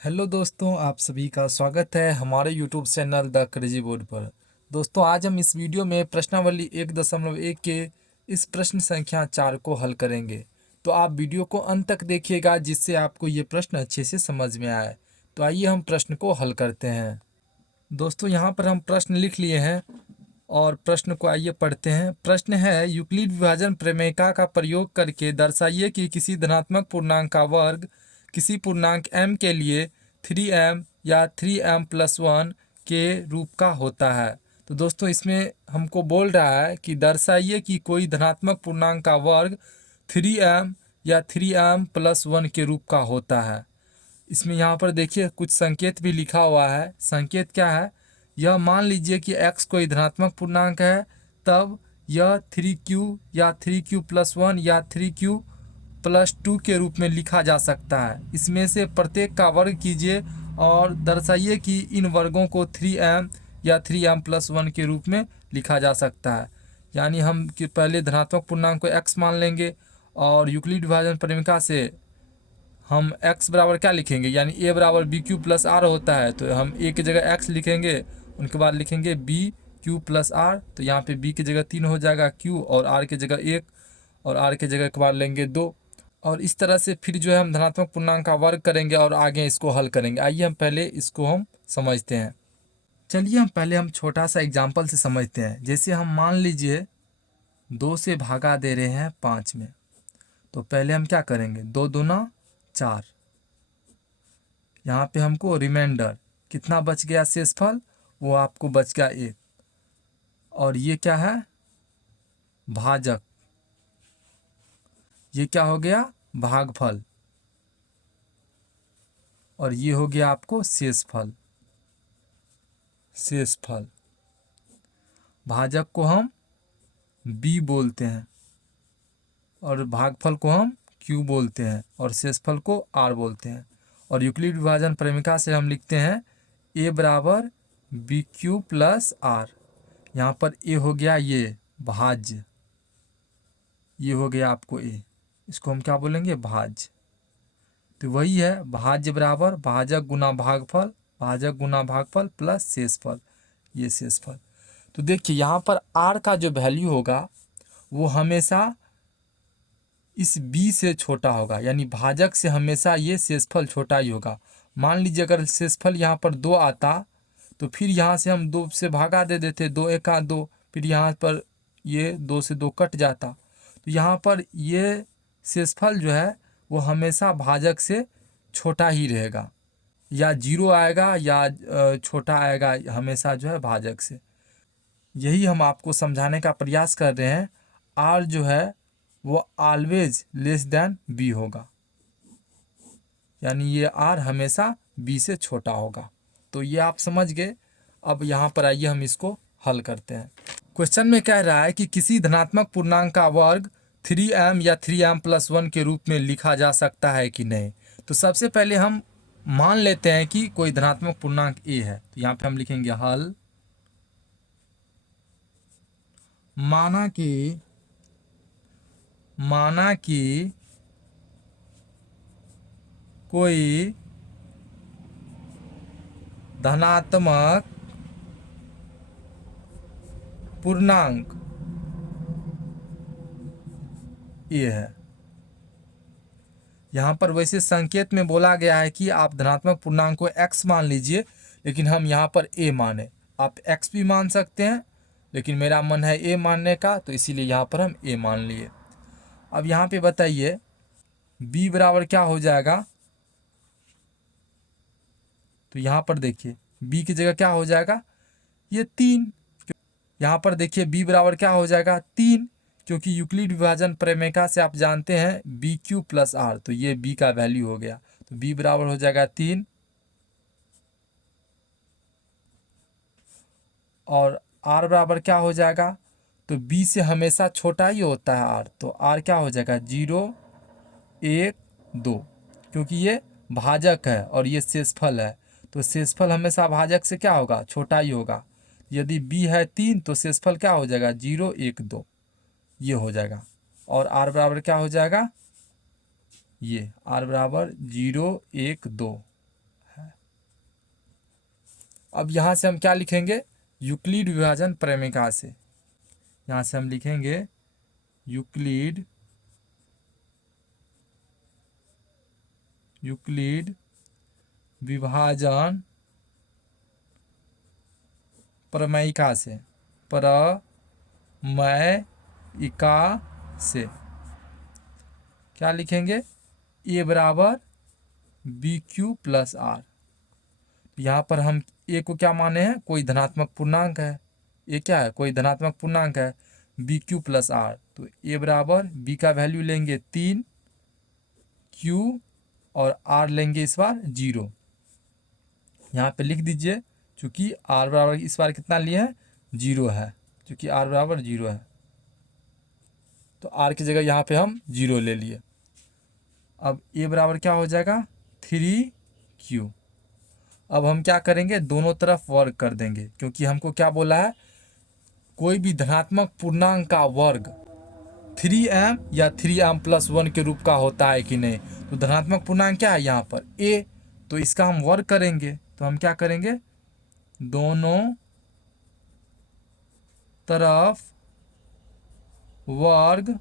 Hello दोस्तों, आप सभी का स्वागत है हमारे YouTube channel the crazy board पर। दोस्तों, आज हम इस वीडियो में प्रश्नावली 1.1 के इस प्रश्न संख्या 4 को हल करेंगे। तो आप वीडियो को अंत तक देखिएगा जिससे आपको ये प्रश्न अच्छे से समझ में आए। तो आइए हम प्रश्न को हल करते हैं। दोस्तों, यहाँ पर हम प्रश्न लिख लिए हैं और प्रश्न को आइए पढ़ते हैं। प्रश्न है, यूक्लिड विभाजन प्रमेय का प्रयोग करके दर्शाइए कि किसी धनात्मक पूर्णांक का वर्ग किसी पूर्णांक m के लिए 3m या 3m+1 के रूप का होता है। तो दोस्तों, इसमें हमको बोल रहा है कि दर्शाइए कि कोई धनात्मक पूर्णांक का वर्ग 3m या 3m+1 के रूप का होता है। इसमें यहाँ पर देखिए कुछ संकेत भी लिखा हुआ है। संकेत क्या है? यह मान लीजिए कि x कोई धनात्मक पूर्णांक है, तब यह 3q या 3q+1 या 3q+2 के रूप में लिखा जा सकता है। इसमें से प्रत्येक का वर्ग कीजिए और दर्शाइए कि इन वर्गों को 3m या 3m+1 के रूप में लिखा जा सकता है। यानी हम कि पहले धनात्मक पूर्णांक को x मान लेंगे और यूक्लिड विभाजन प्रमेय से हम x बराबर क्या लिखेंगे, यानी a बराबर BQ+R होता है, तो हम a की जगह x लिखेंगे, उनके बाद लिखेंगे BQ+R। तो यहाँ पे b की जगह 3 हो जाएगा, q और r की जगह 1 और r की जगह के बाद लेंगे 2। और इस तरह से फिर जो है हम धनात्मक पूर्णांक का वर्ग करेंगे और आगे इसको हल करेंगे। आइए हम पहले इसको हम समझते हैं। चलिए हम छोटा सा एग्जाम्पल से समझते हैं। जैसे हम मान लीजिए 2 से भागा दे रहे हैं 5 में, तो पहले हम क्या करेंगे, 2 दूना 4। यहाँ पे हमको रिमाइंडर कितना बच गया, शेषफल, वो आपको बच गया 1। और ये क्या है, भाजक, ये क्या हो गया, भागफल, और ये हो गया आपको शेषफल। शेषफल, भाजक को हम b बोलते हैं और भागफल को हम q बोलते हैं और शेषफल को r बोलते हैं। और यूक्लिड विभाजन प्रमेय से हम लिखते हैं a बराबर BQ+R। यहाँ पर a हो गया ये भाज्य, ये हो गया आपको a, इसको हम क्या बोलेंगे, भाज्य। तो वही है, भाज्य बराबर भाजक गुना भागफल, भाजक गुना भागफल प्लस शेषफल, ये शेषफल। तो देखिए यहाँ पर r का जो वैल्यू होगा वो हमेशा इस b से छोटा होगा, यानी भाजक से हमेशा ये शेषफल छोटा ही होगा। मान लीजिए अगर शेषफल यहाँ पर 2 आता तो फिर यहाँ से हम 2 से भागा दे देते, 2 एका 2, फिर यहाँ पर ये 2 से 2 कट जाता। तो यहाँ पर ये शेषफल जो है वो हमेशा भाजक से छोटा ही रहेगा, या 0 आएगा या छोटा आएगा, हमेशा जो है भाजक से। यही हम आपको समझाने का प्रयास कर रहे हैं। r जो है वो ऑलवेज लेस देन b होगा, यानी ये r हमेशा b से छोटा होगा। तो ये आप समझ गए। अब यहाँ पर आइए हम इसको हल करते हैं। क्वेश्चन में कह रहा है कि किसी धनात्मक पूर्णांक का वर्ग 3m या 3m+1 के रूप में लिखा जा सकता है कि नहीं। तो सबसे पहले हम मान लेते हैं कि कोई धनात्मक पूर्णांक a है। तो यहाँ पे हम लिखेंगे हल। माना कि कोई धनात्मक पूर्णांक a है। यहाँ पर वैसे संकेत में बोला गया है कि आप धनात्मक पूर्णांक को x मान लीजिए, लेकिन हम यहाँ पर a माने। आप x भी मान सकते हैं, लेकिन मेरा मन है a मानने का, तो इसीलिए यहाँ पर हम a मान लिए। अब यहाँ पे बताइए b बराबर क्या हो जाएगा। तो यहाँ पर देखिए b की जगह क्या हो जाएगा, ये 3। यहाँ पर देखिए b बराबर क्या हो जाएगा, 3, क्योंकि यूक्लिड विभाजन प्रमेय से आप जानते हैं BQ+R, तो ये b का वैल्यू हो गया। तो b बराबर हो जाएगा 3 और r बराबर क्या हो जाएगा, तो b से हमेशा छोटा ही होता है r, तो r क्या हो जाएगा 0 1 2, क्योंकि ये भाजक है और ये शेषफल है, तो शेषफल हमेशा भाजक से क्या होगा, छोटा ही होगा। यदि b है 3 तो शेषफल क्या हो जाएगा 0 1 2, ये हो जाएगा। और r बराबर क्या हो जाएगा, ये r बराबर 0 1 2 अब यहाँ से हम क्या लिखेंगे, यूक्लिड विभाजन प्रमेय से, यहाँ से हम लिखेंगे यूक्लिड विभाजन प्रमेयिका से क्या लिखेंगे, ए बराबर बी क्यू प्लस आर। यहाँ पर हम ए को क्या माने हैं, कोई धनात्मक पूर्णांक है, ए क्या है, कोई धनात्मक पूर्णांक है, बी क्यू प्लस आर। तो ए बराबर बी का वैल्यू लेंगे 3, क्यू और आर लेंगे इस बार 0। यहाँ पे लिख दीजिए, चूँकि आर बराबर इस बार कितना लिए हैं, 0 है, चूँकि आर बराबर 0 है तो आर की जगह यहाँ पे हम 0 ले लिए। अब ए बराबर क्या हो जाएगा, 3Q। अब हम क्या करेंगे, दोनों तरफ वर्ग कर देंगे, क्योंकि हमको क्या बोला है, कोई भी धनात्मक पूर्णांक का वर्ग 3m या 3m+1 के रूप का होता है कि नहीं। तो धनात्मक पूर्णांक क्या है यहाँ पर, a, तो इसका हम वर्ग करेंगे। तो हम क्या करेंगे, दोनों तरफ वर्ग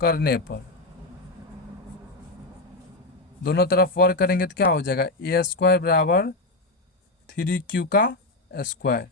करने पर, दोनों तरफ वर्ग करेंगे तो क्या हो जाएगा, a² बराबर 3Q का स्क्वायर,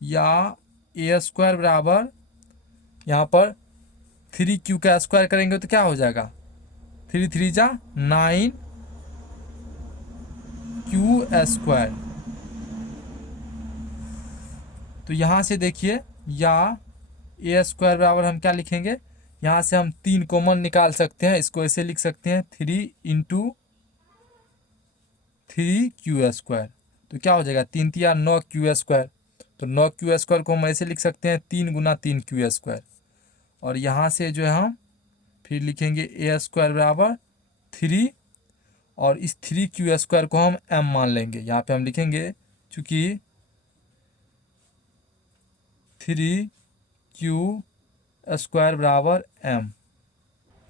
या a² बराबर यहाँ पर 3Q का स्क्वायर करेंगे तो क्या हो जाएगा, 3 3 जा 9Q²। तो यहाँ से देखिए, या a² बराबर हम क्या लिखेंगे, यहाँ से हम 3 कॉमन निकाल सकते हैं, इसको ऐसे लिख सकते हैं 3 × 3Q²। तो क्या हो जाएगा, 3 3 9Q²। तो 9Q² को हम ऐसे लिख सकते हैं 3 × 3Q²। और यहाँ से जो है हम फिर लिखेंगे a² बराबर 3, और इस 3Q² को हम m मान लेंगे। यहाँ पे हम लिखेंगे, चूँकि 3Q² बराबर m,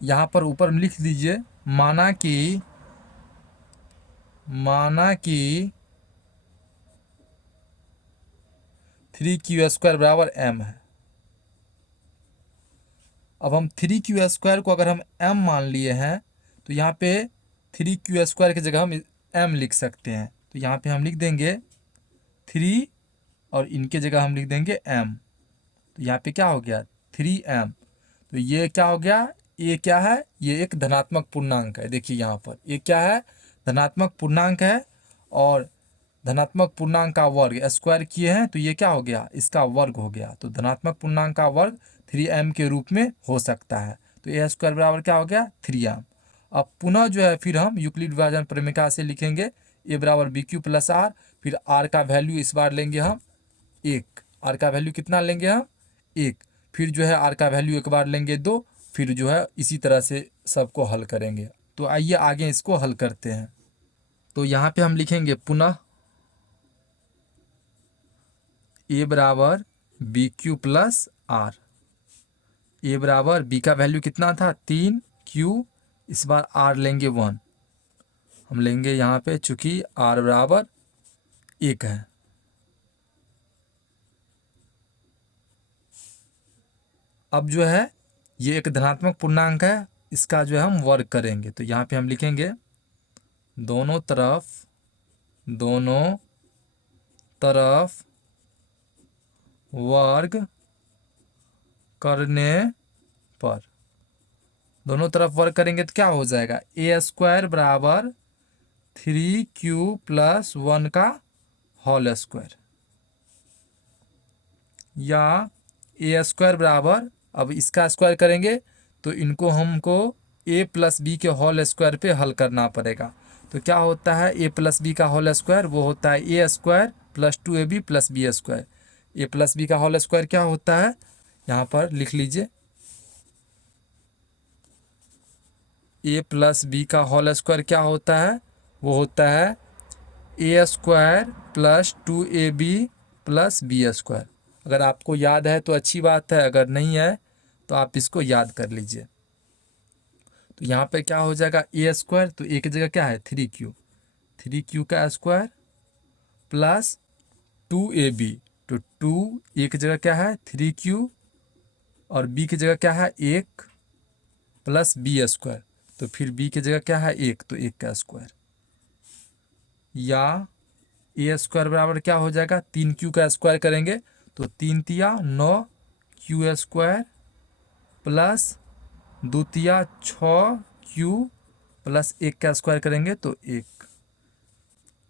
यहाँ पर ऊपर में लिख दीजिए, माना कि 3Q² बराबर m है। अब हम 3Q² को अगर हम m मान लिए हैं तो यहाँ पे 3Q² की जगह हम m लिख सकते हैं। तो यहाँ पे हम लिख देंगे 3 और इनके जगह हम लिख देंगे m। तो यहाँ पे क्या हो गया, 3m। तो ये क्या हो गया, ये क्या है, ये एक धनात्मक पूर्णांक है। देखिए यहाँ पर ये क्या है, धनात्मक पूर्णांक है, और धनात्मक पूर्णांक का वर्ग स्क्वायर किए हैं तो ये क्या हो गया, इसका वर्ग हो गया। तो धनात्मक पूर्णांक का वर्ग 3m के रूप में हो सकता है। तो a² बराबर क्या हो गया, 3m। अब पुनः जो है फिर हम यूक्लिड विभाजन प्रमेय से लिखेंगे a बराबर बी क्यू प्लस आर। फिर r का वैल्यू इस बार लेंगे हम 1, r का वैल्यू कितना लेंगे हम 1। फिर जो है r का वैल्यू एक बार लेंगे 2। फिर जो है इसी तरह से सबको हल करेंगे। तो आइए आगे इसको हल करते हैं। तो यहाँ पे हम लिखेंगे पुनः a बराबर बी क्यू प्लस आर। ए बराबर बी का वैल्यू कितना था 3, क्यू इस बार आर लेंगे 1, हम लेंगे यहाँ पे, चूँकि आर बराबर 1 है। अब जो है ये एक धनात्मक पूर्णांक है, इसका जो है हम वर्ग करेंगे। तो यहाँ पे हम लिखेंगे दोनों तरफ वर्ग करने पर, दोनों तरफ वर्ग करेंगे तो क्या हो जाएगा, a² बराबर 3Q प्लस 1 का होल स्क्वायर, या a² बराबर, अब इसका स्क्वायर करेंगे तो इनको हमको a प्लस बी के होल स्क्वायर पे हल करना पड़ेगा। तो क्या होता है, a प्लस बी का होल स्क्वायर वो होता है a² plus 2ab plus b²। a plus B का होल स्क्वायर क्या होता है, यहाँ पर लिख लीजिए, a प्लस बी का होल स्क्वायर क्या होता है, वो होता है a² plus 2ab plus b²। अगर आपको याद है तो अच्छी बात है, अगर नहीं है तो आप इसको याद कर लीजिए। तो यहाँ पे क्या हो जाएगा, a², तो a की जगह क्या है 3Q का स्क्वायर प्लस 2ab। तो 2 ए की जगह क्या है 3q और b की जगह क्या है 1 प्लस बी स्क्वायर। तो फिर b की जगह क्या है 1, तो 1 का स्क्वायर। या ए स्क्वायर बराबर क्या हो जाएगा 3q का स्क्वायर करेंगे तो 3 तिया 9 q स्क्वायर प्लस 2 तिया 6 q प्लस 1 का स्क्वायर करेंगे तो 1।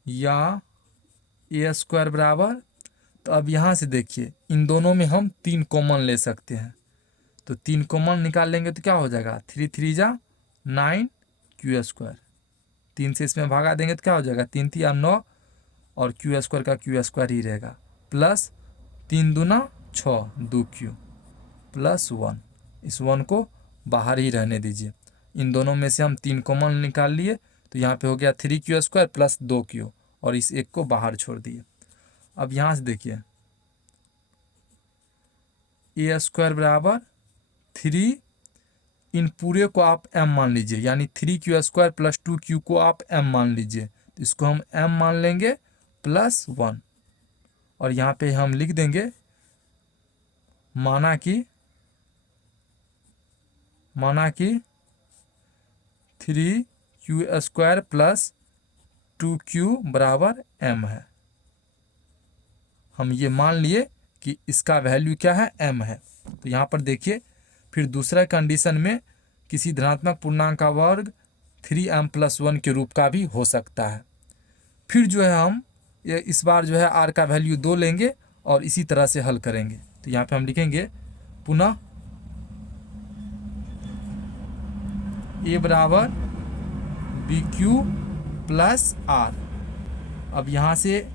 या ए स्क्वायर बराबर, तो अब यहाँ से देखिए इन दोनों में हम 3 कॉमन ले सकते हैं। तो 3 कॉमन निकाल लेंगे तो क्या हो जाएगा 3 3 जा 9 क्यू स्क्वायर। 3 से इसमें भागा देंगे तो क्या हो जाएगा 3 तिया 9 और क्यू स्क्वायर का क्यू स्क्वायर ही रहेगा। प्लस 3 दूना 6 2q प्लस 1। इस 1 को बाहर ही रहने दीजिए। इन दोनों में से हम 3 कॉमन निकाल लिए तो यहाँ पे हो गया 3q स्क्वायर प्लस 2q और इस एक को बाहर छोड़ दिए। अब यहाँ से देखिए ए स्क्वायर बराबर 3, इन पूरे को आप m मान लीजिए, यानी 3q स्क्वायर प्लस 2q को आप m मान लीजिए। तो इसको हम m मान लेंगे प्लस 1 और यहाँ पे हम लिख देंगे माना कि 3q स्क्वायर प्लस 2q बराबर m है। हम ये मान लिए कि इसका वैल्यू क्या है m है। तो यहाँ पर देखिए फिर दूसरा कंडीशन में किसी धनात्मक पूर्णांक का वर्ग 3m प्लस 1 के रूप का भी हो सकता है। फिर जो है हम इस बार जो है r का वैल्यू 2 लेंगे और इसी तरह से हल करेंगे। तो यहाँ पे हम लिखेंगे पुनः a बराबर बी क्यू प्लस r। अब यहाँ से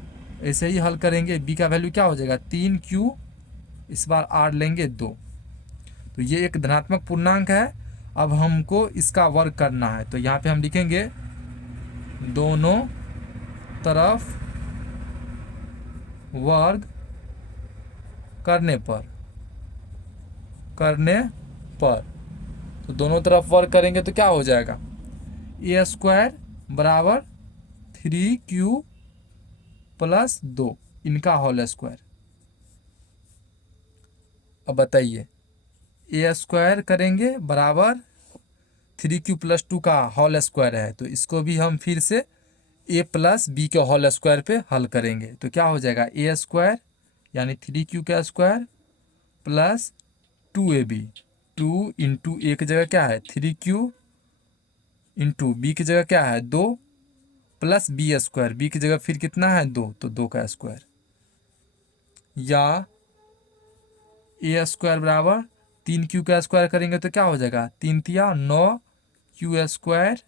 ऐसे ही हल करेंगे, b का वैल्यू क्या हो जाएगा 3q, इस बार r लेंगे 2। तो ये एक धनात्मक पूर्णांक है। अब हमको इसका वर्ग करना है तो यहाँ पे हम लिखेंगे दोनों तरफ वर्ग करने पर तो दोनों तरफ वर्ग करेंगे तो क्या हो जाएगा ए स्क्वायर बराबर 3q प्लस 2 इनका होल स्क्वायर। अब बताइए ए स्क्वायर करेंगे बराबर 3q प्लस 2 का होल स्क्वायर है, तो इसको भी हम फिर से a प्लस बी के होल स्क्वायर पे हल करेंगे। तो क्या हो जाएगा ए स्क्वायर यानी 3q का स्क्वायर प्लस 2ab। 2 इंटू ए की जगह क्या है 3q इंटू बी की जगह क्या है 2 प्लस बी स्क्वायर, बी की जगह फिर कितना है 2, तो 2 का स्क्वायर। या ए स्क्वायर बराबर 3q का स्क्वायर करेंगे तो क्या हो जाएगा 3 तिया 9 q स्क्वायर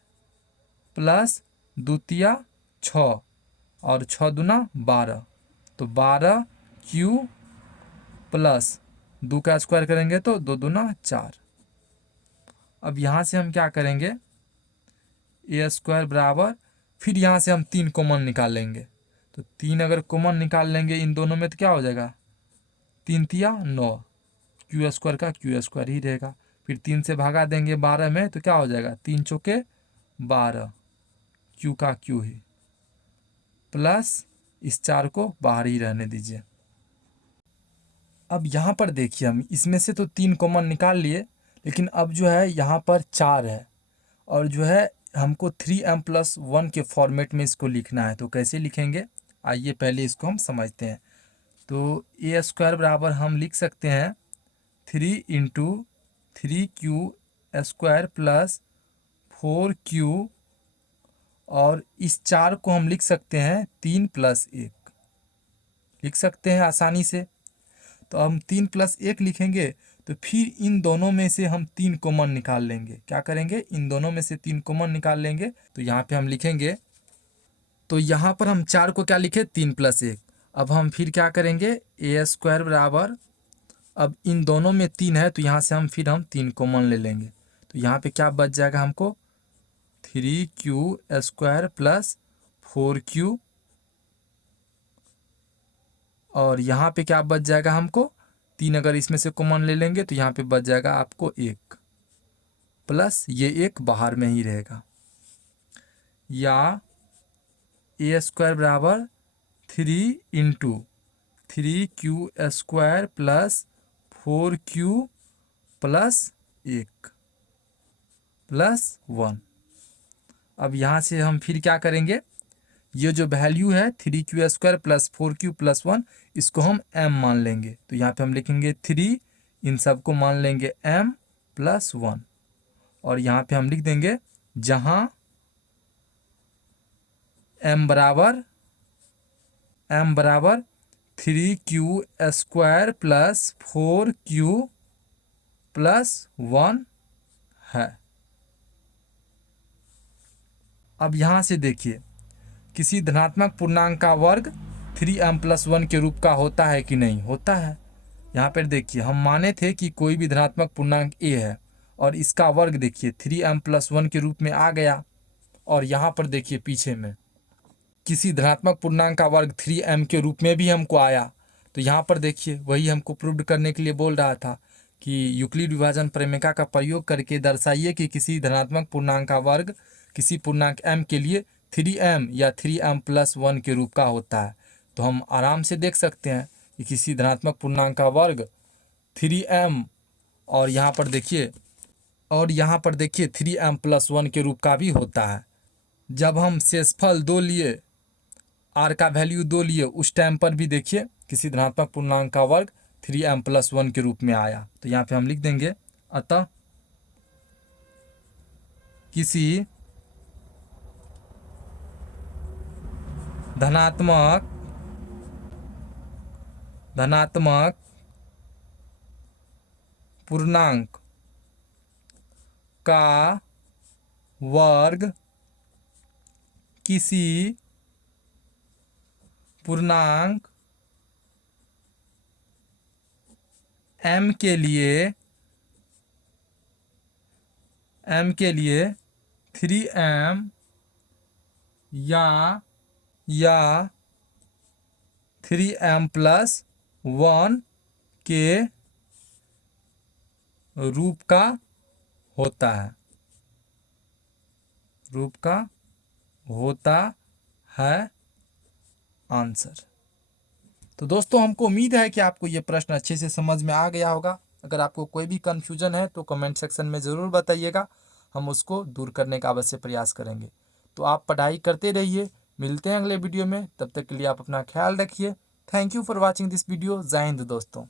प्लस 2 तिया 6 और 6 दूना 12, तो 12q प्लस 2 का स्क्वायर करेंगे तो 2 दूना 4। अब यहाँ से हम क्या करेंगे ए स्क्वायर बराबर, फिर यहाँ से हम 3 कॉमन निकाल लेंगे। तो 3 अगर कॉमन निकाल लेंगे इन दोनों में तो क्या हो जाएगा 3 तिया 9 क्यू स्क्वायर का क्यू स्क्वायर ही रहेगा। फिर 3 से भागा देंगे 12 में तो क्या हो जाएगा 3 चौके 12 क्यू का क्यू ही प्लस इस 4 को बाहर ही रहने दीजिए। अब यहाँ पर देखिए हम इसमें से तो 3 कॉमन निकाल लिए, लेकिन अब जो है यहाँ पर 4 है और जो है हमको 3m प्लस 1 के फॉर्मेट में इसको लिखना है। तो कैसे लिखेंगे आइए पहले इसको हम समझते हैं। तो ए स्क्वायर बराबर हम लिख सकते हैं 3 into 3q square plus 4q और इस 4 को हम लिख सकते हैं 3 प्लस 1 लिख सकते हैं आसानी से। तो हम 3 प्लस 1 लिखेंगे तो फिर इन दोनों में से हम 3 कॉमन निकाल लेंगे। क्या करेंगे इन दोनों में से 3 कॉमन निकाल लेंगे। तो यहाँ पे हम लिखेंगे, तो यहाँ पर हम 4 को क्या लिखे 3 प्लस 1। अब हम फिर क्या करेंगे ए स्क्वायर बराबर, अब इन दोनों में 3 है तो यहाँ से हम 3 कॉमन ले लेंगे। तो यहाँ पे क्या बच जाएगा हमको 3q स्क्वायर प्लस 4q और यहाँ पे क्या बच जाएगा हमको 3, अगर इसमें से कॉमन ले लेंगे तो यहाँ पे बच जाएगा आपको 1 प्लस ये 1 बाहर में ही रहेगा। या ए स्क्वायर बराबर 3 into 3q² plus 4q plus 1 plus 1। अब यहाँ से हम फिर क्या करेंगे, ये जो वैल्यू है 3q² प्लस 4q प्लस 1, इसको हम m मान लेंगे। तो यहाँ पे हम लिखेंगे 3, इन सबको मान लेंगे m प्लस 1, और यहाँ पे हम लिख देंगे जहाँ m बराबर 3q² प्लस 4q प्लस 1 है। अब यहाँ से देखिए, किसी धनात्मक पूर्णांक का वर्ग 3m प्लस 1 के रूप का होता है कि नहीं, होता है। यहाँ पर देखिए, हम माने थे कि कोई भी धनात्मक पूर्णांक a है और इसका वर्ग देखिए 3m प्लस 1 के रूप में आ गया। और यहाँ पर देखिए पीछे में किसी धनात्मक पूर्णांक का वर्ग 3m के रूप में भी हमको आया। तो यहाँ पर देखिए वही हमको प्रूव करने के लिए बोल रहा था कि यूक्लिड विभाजन प्रमेय का प्रयोग करके दर्शाइए कि किसी धनात्मक पूर्णांक का वर्ग किसी पूर्णांक m के लिए 3m या 3m प्लस 1 के रूप का होता है। तो हम आराम से देख सकते हैं कि किसी धनात्मक पूर्णांक का वर्ग 3m और यहाँ पर देखिए 3m प्लस 1 के रूप का भी होता है। जब हम शेषफल 2 लिए, r का वैल्यू 2 लिए, उस टाइम पर भी देखिए किसी धनात्मक पूर्णांक का वर्ग 3m प्लस 1 के रूप में आया। तो यहाँ पे हम लिख देंगे अतः किसी धनात्मक पूर्णांक का वर्ग किसी पूर्णांक m के लिए 3m या 3m प्लस 1 के रूप का होता है आंसर। तो दोस्तों, हमको उम्मीद है कि आपको ये प्रश्न अच्छे से समझ में आ गया होगा। अगर आपको कोई भी कन्फ्यूजन है तो कमेंट सेक्शन में ज़रूर बताइएगा, हम उसको दूर करने का अवश्य प्रयास करेंगे। तो आप पढ़ाई करते रहिए, मिलते हैं अगले वीडियो में। तब तक के लिए आप अपना ख्याल रखिए। Thank you for watching this video. जय हिंद दोस्तों।